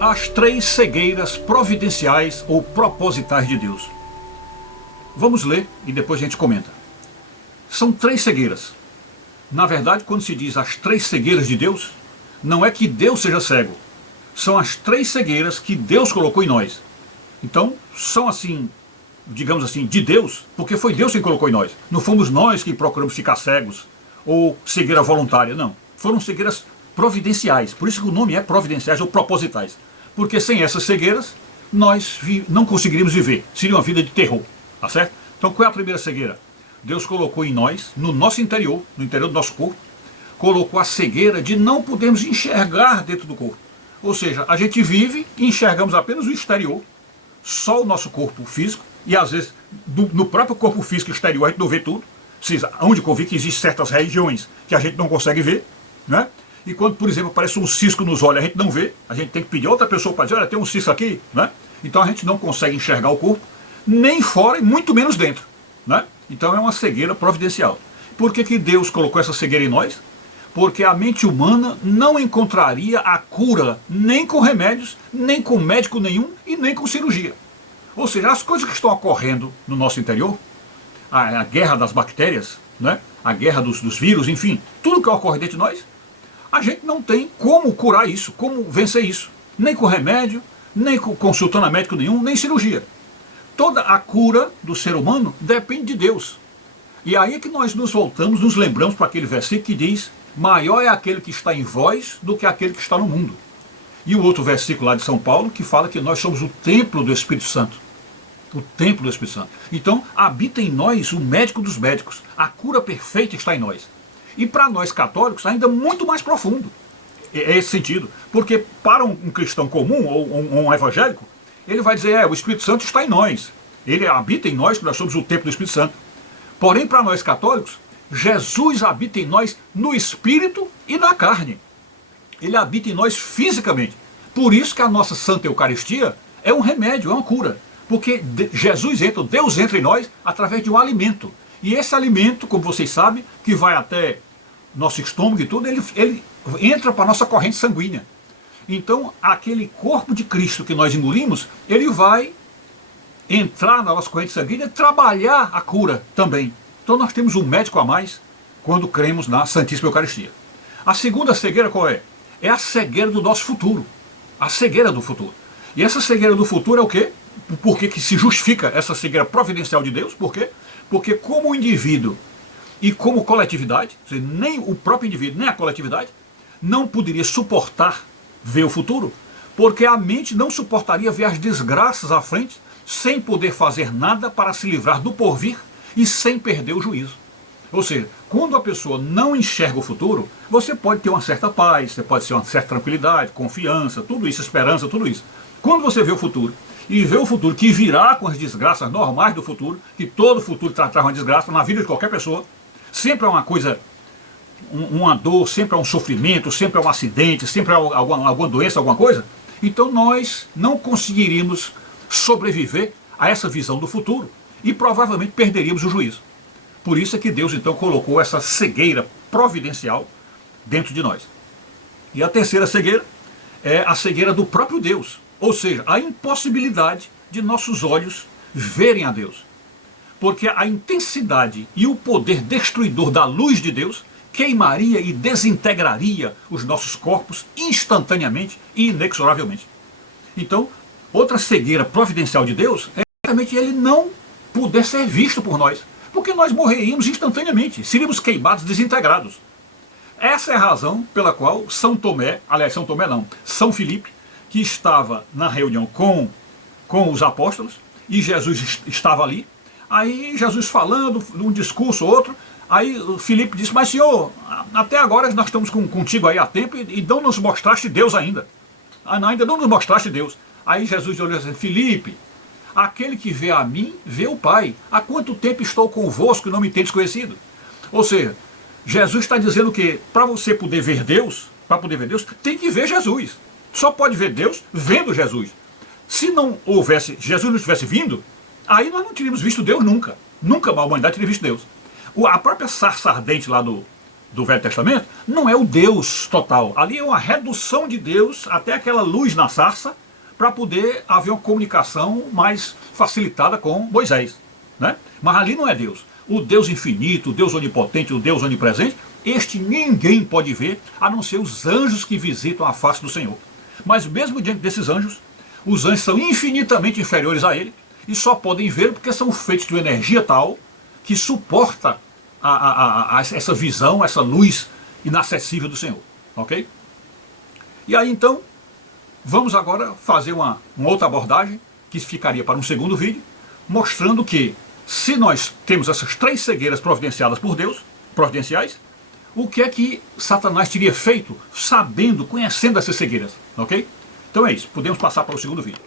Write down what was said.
as três cegueiras providenciais ou propositais de Deus. Vamos ler e depois a gente comenta. São três cegueiras. Na verdade, quando se diz as três cegueiras de Deus, não é que Deus seja cego. São as três cegueiras que Deus colocou em nós. Então, são assim, digamos assim, de Deus, porque foi Deus quem colocou em nós. Não fomos nós que procuramos ficar cegos ou cegueira voluntária, não. Foram cegueiras providenciais. Por isso que o nome é providenciais ou propositais. Porque sem essas cegueiras, nós não conseguiríamos viver. Seria uma vida de terror. Tá certo? Então qual é a primeira cegueira? Deus colocou em nós, no nosso interior, no interior do nosso corpo, colocou a cegueira de não podermos enxergar dentro do corpo. Ou seja, a gente vive e enxergamos apenas o exterior, só o nosso corpo físico, e às vezes no próprio corpo físico exterior a gente não vê tudo. Onde convém que existem certas regiões que a gente não consegue ver, né? E quando, por exemplo, aparece um cisco nos olhos, a gente não vê, a gente tem que pedir a outra pessoa para dizer, olha, tem um cisco aqui, né? Então a gente não consegue enxergar o corpo, nem fora e muito menos dentro, né? Então é uma cegueira providencial. Por que Deus colocou essa cegueira em nós? Porque a mente humana não encontraria a cura nem com remédios, nem com médico nenhum e nem com cirurgia. Ou seja, as coisas que estão ocorrendo no nosso interior, a guerra das bactérias, né? A guerra dos vírus, enfim, tudo que ocorre dentro de nós, a gente não tem como curar isso, como vencer isso. Nem com remédio, nem consultando a médico nenhum, nem cirurgia. Toda a cura do ser humano depende de Deus. E aí é que nós nos voltamos, nos lembramos para aquele versículo que diz, maior é aquele que está em vós do que aquele que está no mundo. E o outro versículo lá de São Paulo que fala que nós somos o templo do Espírito Santo. O templo do Espírito Santo. Então habita em nós o médico dos médicos. A cura perfeita está em nós. E para nós católicos ainda muito mais profundo. É esse sentido. Porque para um cristão comum ou um evangélico, ele vai dizer, o Espírito Santo está em nós. Ele habita em nós, que nós somos o templo do Espírito Santo. Porém, para nós católicos, Jesus habita em nós no Espírito e na carne. Ele habita em nós fisicamente. Por isso que a nossa Santa Eucaristia é um remédio, é uma cura. Porque Jesus entra, Deus entra em nós através de um alimento. E esse alimento, como vocês sabem, que vai até nosso estômago e tudo, ele entra para a nossa corrente sanguínea. Então, aquele corpo de Cristo que nós engolimos, ele vai entrar na nossa corrente sanguínea e trabalhar a cura também. Então nós temos um médico a mais quando cremos na Santíssima Eucaristia. A segunda cegueira qual é? É a cegueira do nosso futuro. A cegueira do futuro. E essa cegueira do futuro é o quê? Por que se justifica essa cegueira providencial de Deus? Por quê? Porque como indivíduo e como coletividade, ou seja, nem o próprio indivíduo, nem a coletividade, não poderia suportar ver o futuro, porque a mente não suportaria ver as desgraças à frente, sem poder fazer nada para se livrar do porvir e sem perder o juízo. Ou seja, quando a pessoa não enxerga o futuro, você pode ter uma certa paz, você pode ter uma certa tranquilidade, confiança, tudo isso, esperança, tudo isso. Quando você vê o futuro, e vê o futuro que virá com as desgraças normais do futuro, que todo futuro traz uma desgraça na vida de qualquer pessoa, sempre é uma coisa, uma dor, sempre é um sofrimento, sempre é um acidente, sempre é alguma doença, alguma coisa, então nós não conseguiríamos sobreviver a essa visão do futuro e provavelmente perderíamos o juízo. Por isso é que Deus então colocou essa cegueira providencial dentro de nós. E a terceira cegueira é a cegueira do próprio Deus, ou seja, a impossibilidade de nossos olhos verem a Deus. Porque a intensidade e o poder destruidor da luz de Deus queimaria e desintegraria os nossos corpos instantaneamente e inexoravelmente. Então, outra cegueira providencial de Deus é exatamente ele não poder ser visto por nós, porque nós morreríamos instantaneamente, seríamos queimados, desintegrados. Essa é a razão pela qual São Tomé, aliás, São Tomé não, São Filipe, que estava na reunião com os apóstolos, e Jesus estava ali, aí Jesus falando, num discurso ou outro, aí Filipe disse, mas senhor, até agora nós estamos contigo aí há tempo e não nos mostraste Deus ainda. Ainda não nos mostraste Deus. Aí Jesus olhou assim, Filipe, aquele que vê a mim, vê o Pai. Há quanto tempo estou convosco e não me tendes conhecido? Ou seja, Jesus está dizendo que para você poder ver Deus, tem que ver Jesus. Só pode ver Deus vendo Jesus. Se não houvesse, Jesus não tivesse vindo, aí nós não teríamos visto Deus nunca. Nunca a humanidade teria visto Deus. A própria sarça ardente lá do Velho Testamento não é o Deus total. Ali é uma redução de Deus até aquela luz na sarça para poder haver uma comunicação mais facilitada com Moisés, né? Mas ali não é Deus. O Deus infinito, o Deus onipotente, o Deus onipresente, este ninguém pode ver, a não ser os anjos que visitam a face do Senhor. Mas mesmo diante desses anjos, os anjos são infinitamente inferiores a ele e só podem ver porque são feitos de uma energia tal que suporta essa visão, essa luz inacessível do Senhor, ok? E aí então, vamos agora fazer uma outra abordagem, que ficaria para um segundo vídeo, mostrando que, se nós temos essas três cegueiras providenciadas por Deus, providenciais, o que é que Satanás teria feito, sabendo, conhecendo essas cegueiras, ok? Então é isso, podemos passar para o segundo vídeo.